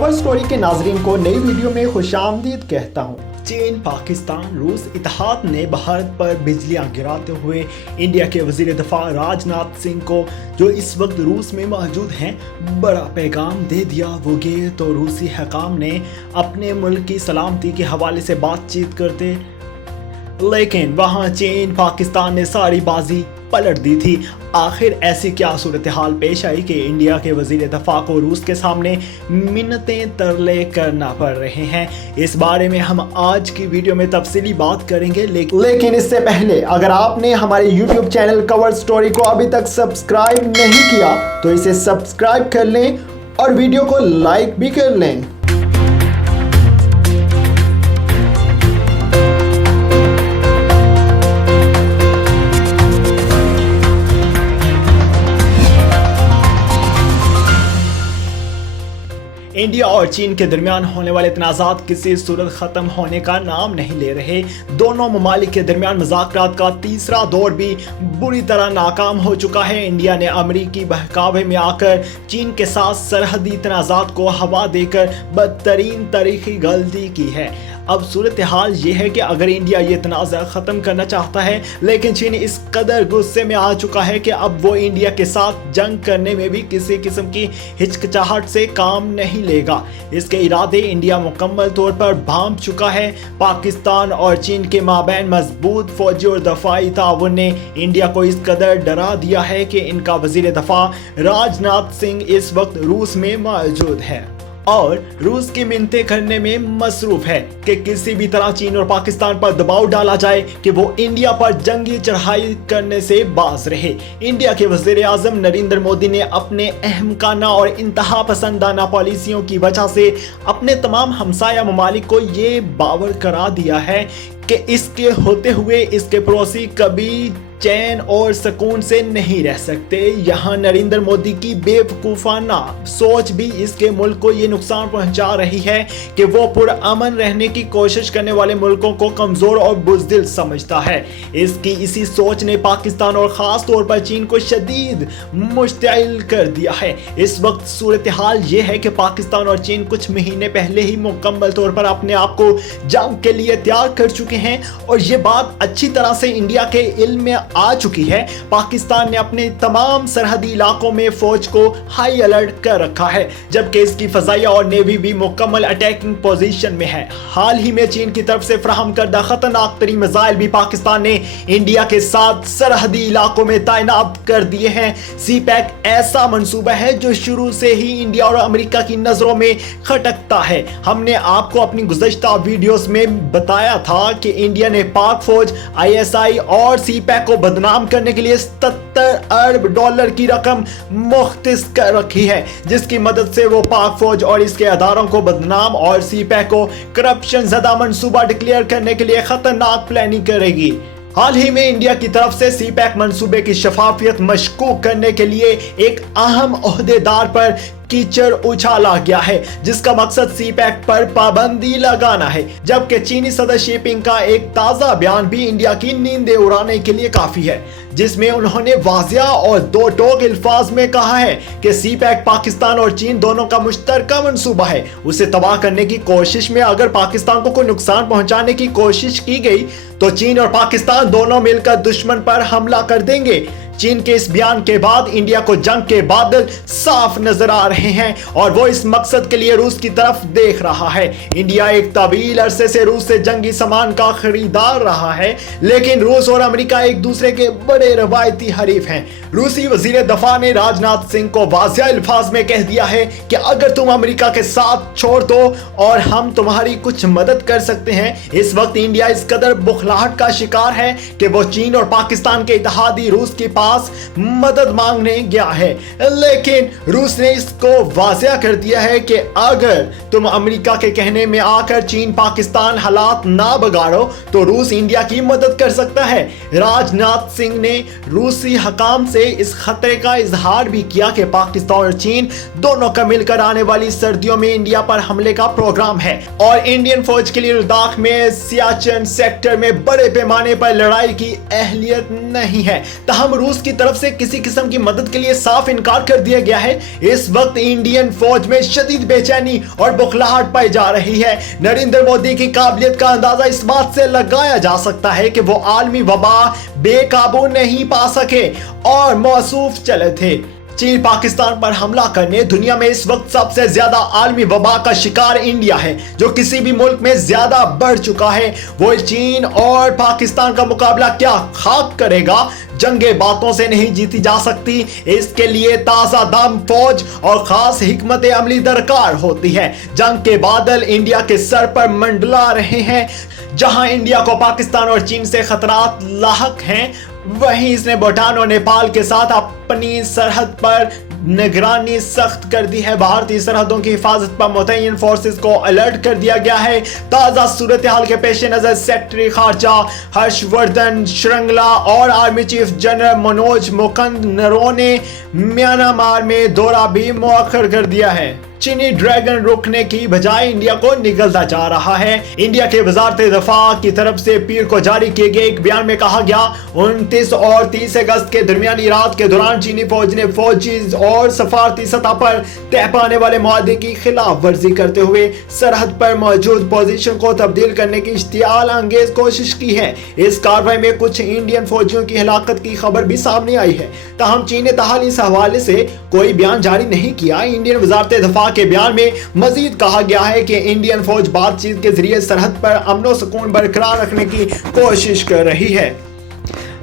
Cover story के नाजरीन को नई वीडियो में खुशामदीद कहता हूँ। चीन, पाकिस्तान, रूस इत्तेहाद ने भारत पर बिजलियां गिराते हुए इंडिया के वजीर दफा राजनाथ सिंह को, जो इस वक्त रूस में मौजूद हैं, बड़ा पैगाम दे दिया। वो ये तो रूसी हकाम ने अपने मुल्क की सलामती के हवाले से बातचीत करते, लेकिन वहाँ चीन, पाकिस्तान ने सारी बाजी पलट दी थी। आखिर ऐसी क्या सूरत हाल पेश आई कि इंडिया के वजीर दफा को रूस के सामने मिन्नतें तरले करना पड़ रहे हैं? इस बारे में हम आज की वीडियो में तफसीली बात करेंगे, लेकिन इससे पहले अगर आपने हमारे YouTube चैनल कवर स्टोरी को अभी तक सब्सक्राइब नहीं किया तो इसे सब्सक्राइब कर लें और वीडियो को लाइक भी कर लें। इंडिया और चीन के दरमियान होने वाले तनाज़ात किसी सूरत ख़त्म होने का नाम नहीं ले रहे। दोनों ममालिक के दरमियान मुज़ाकरात का तीसरा दौर भी बुरी तरह नाकाम हो चुका है। इंडिया ने अमरीकी बहकावे में आकर चीन के साथ सरहदी तनाज़ात को हवा देकर बदतरीन तारीखी गलती की है। अब सूरत हाल ये है कि अगर इंडिया ये तनाज़ा ख़त्म करना चाहता है, लेकिन चीन इस कदर गुस्से में आ चुका है कि अब वो इंडिया के साथ जंग करने में भी किसी किस्म की हिचकिचाहट से काम नहीं लेगा। इसके इरादे इंडिया मुकम्मल तौर पर भांप चुका है। पाकिस्तान और चीन के माबैन मजबूत फौजी और दफाई ताउन ने इंडिया को इस कदर डरा दिया है कि इनका वजीर दफा राजनाथ सिंह इस वक्त रूस में मौजूद है और रूस की मिन्नतें करने में मसरूफ है कि किसी भी तरह चीन और पाकिस्तान पर दबाव डाला जाए कि वो इंडिया पर जंगी चढ़ाई करने से बाज रहे। इंडिया के वजीर आजम नरेंद्र मोदी ने अपने अहमकाना और इंतहा पसंदाना पॉलिसियों की वजह से अपने तमाम हमसाया ममालिक को ये बावर करा दिया है कि इसके होते हुए इसके पड़ोसी कभी चैन और सुकून से नहीं रह सकते। यहाँ नरेंद्र मोदी की बेवकूफाना सोच भी इसके मुल्क को ये नुकसान पहुंचा रही है कि वो पुरअमन रहने की कोशिश करने वाले मुल्कों को कमजोर और बुज़दिल समझता है। इसकी इसी सोच ने पाकिस्तान और ख़ास तौर पर चीन को शदीद मुश्तिल कर दिया है। इस वक्त सूरत हाल ये है कि पाकिस्तान और चीन कुछ महीने पहले ही मुकम्मल तौर पर अपने आप को जंग के लिए तैयार कर चुके हैं और ये बात अच्छी तरह से इंडिया के इल्म में आ चुकी है। पाकिस्तान ने अपने तमाम सरहदी इलाकों में फौज को हाई अलर्ट कर रखा है, जबकि इसकी फजाइया और नेवी भी मुकम्मल अटैकिंग पोजीशन में है। हाल ही में चीन की तरफ से फराहम करदा खतरनाक तरीन मिसाइल भी पाकिस्तान ने इंडिया के साथ सरहदी इलाकों में तैनात कर दिए हैं। सी-पैक ऐसा मंसूबा है जो शुरू से ही इंडिया और अमेरिका की नजरों में खटकता है। हमने आपको अपनी गुज़श्ता वीडियोस में बताया था कि इंडिया ने पाक फौज, ISI और सी-पैक को बदनाम करने के लिए 77 अरब डॉलर की रकम मुख्तिस कर रखी है, जिसकी मदद से वो पाक फौज और इसके अदारों को बदनाम और सी-पैक को करप्शन ज़दा मंसूबा डिक्लेयर करने के लिए खतरनाक प्लानिंग करेगी। हाल ही में इंडिया की तरफ से सी-पैक मंसूबे की शफाफियत मशकूक करने के लिए एक अहम ओहदेदार पर कीचड़ उछाला गया है, जिसका मकसद सी-पैक पर पाबंदी लगाना है। जबकि चीनी सदर शीपिंग का एक ताज़ा बयान भी इंडिया की नींदें उड़ाने के लिए काफ़ी है, जिसमें उन्होंने वाज़िया और दो टोक अल्फाज में कहा है कि सी-पैक पाकिस्तान और चीन दोनों का मुश्तरका मंसूबा है। उसे तबाह करने की कोशिश में अगर पाकिस्तान को कोई नुकसान पहुंचाने की कोशिश की गई तो चीन और पाकिस्तान दोनों मिलकर दुश्मन पर हमला कर देंगे। चीन के इस बयान के बाद इंडिया को जंग के बादल साफ नजर आ रहे हैं और वो इस मकसद के लिए रूस की तरफ देख रहा है। इंडिया एक तवील अरसे से रूस से जंगी सामान का खरीदार रहा है, लेकिन रूस और अमेरिका एक दूसरे के बड़े रवायती हरीफ हैं। रूसी वजीर दफा ने राजनाथ सिंह को वाज़िया अल्फाज में कह दिया है कि अगर तुम अमेरिका के साथ छोड़ दो और हम तुम्हारी कुछ मदद कर सकते हैं। इस वक्त इंडिया इस कदर बुखलाहट का शिकार है कि वो चीन और पाकिस्तान के इत्तेहादी रूस के पास मदद मांगने गया है, लेकिन रूस ने इसको वाज़िया कर दिया है कि अगर तुम अमेरिका के कहने में आकर चीन पाकिस्तान हालात ना बिगाड़ो तो रूस इंडिया की मदद कर सकता है। राजनाथ सिंह ने रूसी हकाम से इस खतरे का इजहार भी किया कि पाकिस्तान और चीन दोनों का मिलकर आने वाली सर्दियों में इंडिया पर हमले का प्रोग्राम है और इंडियन फौज के लिए लद्दाख में सियाचिन सेक्टर में बड़े पैमाने पर लड़ाई की अहलियत नहीं है। तहम रूस रूस की तरफ से किसी किस्म की मदद के लिए साफ इनकार कर दिया गया है। इस वक्त इंडियन फौज में शदीद बेचैनी और बौखलाहट पाई जा रही है। नरेंद्र मोदी की काबिलियत का अंदाजा इस बात से लगाया जा सकता है कि वो आलमी वबा बेकाबू नहीं पा सके और मौसूफ चले थे। चीन पाकिस्तान पर हमला करने दुनिया में इस वक्त सबसे ज्यादा आलमी वबा का शिकार इंडिया है, जो किसी भी मुल्क में ज्यादा बढ़ चुका है। वो चीन और पाकिस्तान का मुकाबला क्या खाक करेगा। जंगे बातों से नहीं जीती जा सकती, इसके लिए ताजा दम फौज और खास हिकमत अमली दरकार होती है। जंग के बादल इंडिया के सर पर मंडला रहे हैं। जहां इंडिया को पाकिस्तान और चीन से खतरात लाहक हैं, वहीं इसने भूटान और नेपाल के साथ अपनी सरहद पर निगरानी सख्त कर दी है। भारतीय सरहदों की हिफाजत पर मुतय्यन फोर्सेस को अलर्ट कर दिया गया है। ताज़ा सूरत हाल के पेश नज़र सेक्रेटरी खारजा हर्षवर्धन श्रृंगला और army chief general Manoj Mukund Naravane ने म्यांमार में दौरा भी मुअख्खर कर दिया है। चीनी ड्रैगन रोकने की बजाय इंडिया को निगलता जा रहा है। इंडिया के वजारत दफा की तरफ से पीर को जारी किए गए एक बयान में कहा गया, 29 और 30 अगस्त के दरमियानी रात के दौरान चीनी फौज ने फौजी और सफारती सतह पर तय पाने वाले मुआहदे की खिलाफ वर्जी करते हुए सरहद पर मौजूद पोजीशन को तब्दील करने की इश्तियाल अंगेज कोशिश की है। इस कार्रवाई में कुछ इंडियन फौजियों की हलाकत की खबर भी सामने आई है। ताहम चीन ने ताहाल इस हवाले से कोई बयान जारी नहीं किया। इंडियन वजारत दफा के बयान में मजीद कहा गया है कि इंडियन फौज बातचीत के जरिए सरहद पर अमन और सुकून बरकरार रखने की कोशिश कर रही है,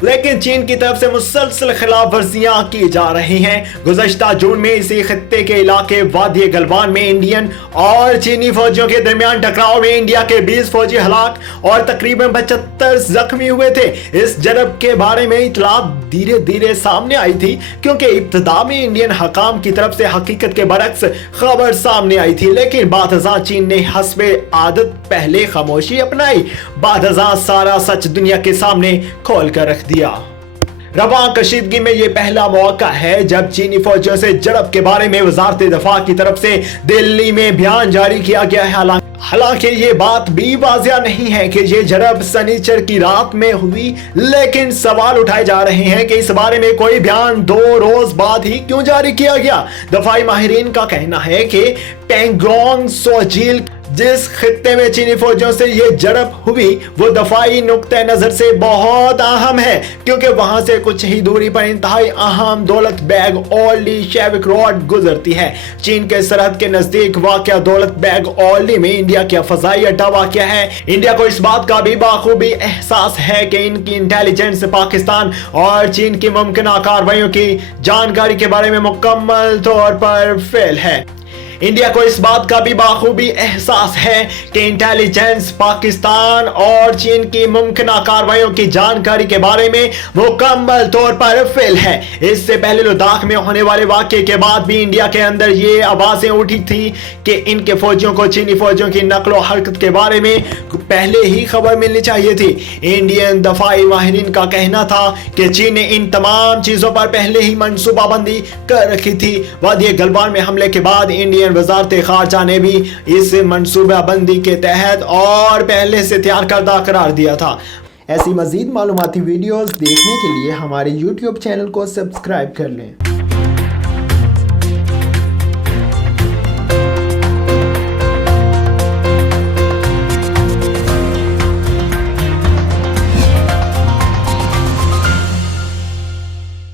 लेकिन चीन की तरफ से मुसलसल खिलाफ वर्जियां की जा रही हैं। गुज़श्ता जून में इसी खित्ते के इलाके वादी गलवान में इंडियन और चीनी फौजियों के दरमियान टकराव में इंडिया के 20 फौजी हलाक और तकरीबन 75 जख्मी हुए थे। इस जरब के बारे में इतला धीरे धीरे सामने आई थी, क्योंकि इब्तदा में इंडियन हकाम की तरफ से हकीकत के बरक्स खबर सामने आई थी, लेकिन बादशाह चीन ने हस्बे आदत पहले खामोशी अपनाई। बादशाह सारा सच दुनिया के सामने खोल कर रख दिया। रवां कशीदगी में यह पहला मौका है जब चीनी फौजियों से झड़प के बारे में वजारत दफा की तरफ से दिल्ली में बयान जारी किया गया है। हालांकि ये बात भी वाजिया नहीं है कि ये झड़प शनिचर की रात में हुई, लेकिन सवाल उठाए जा रहे हैं कि इस बारे में कोई बयान 2 रोज बाद ही क्यों जारी किया गया। दफाई माहिरीन का कहना है कि पेंगोंग सो झील जिस खित्ते में चीनी फौजियों से ये झड़प हुई वो दफाई नुक्ते नजर से बहुत अहम है, क्योंकि वहां से कुछ ही दूरी पर इंतहाई अहम दौलत बैग ओल्डी शेविक रोड गुजरती है। चीन के सरहद के नजदीक वाक़या दौलत बैग ओल्डी में इंडिया का फजाई अड्डा वाक़या है। इंडिया को इस बात का भी बाखूबी एहसास है कि इनकी इंटेलिजेंस पाकिस्तान और चीन की मुमकिन कार्रवाइयों की जानकारी के बारे में मुकम्मल तौर पर फेल है। इंडिया को इस बात का भी बाखूबी एहसास है कि इंटेलिजेंस पाकिस्तान और चीन की मुमकिन कार्रवाइयों की जानकारी के बारे में मुकम्मल तौर पर फेल है। इससे पहले लद्दाख में होने वाले वाक़ये के बाद भी इंडिया के अंदर ये आवाजें उठी थी कि इनके फौजियों को चीनी फौजियों की नकलो हरकत के बारे में पहले ही खबर मिलनी चाहिए थी। इंडियन दफाई माहिरीन का कहना था कि चीन ने इन तमाम चीजों पर पहले ही मनसूबाबंदी कर रखी थी। वादी गलवान में हमले के बाद इंडियन वजारत खारजा ने भी इस मनसूबाबंदी के तहत और पहले से तैयार करदा करार दिया था। ऐसी मजीद मालूमाती वीडियोस देखने के लिए हमारे YouTube चैनल को सब्सक्राइब कर लें।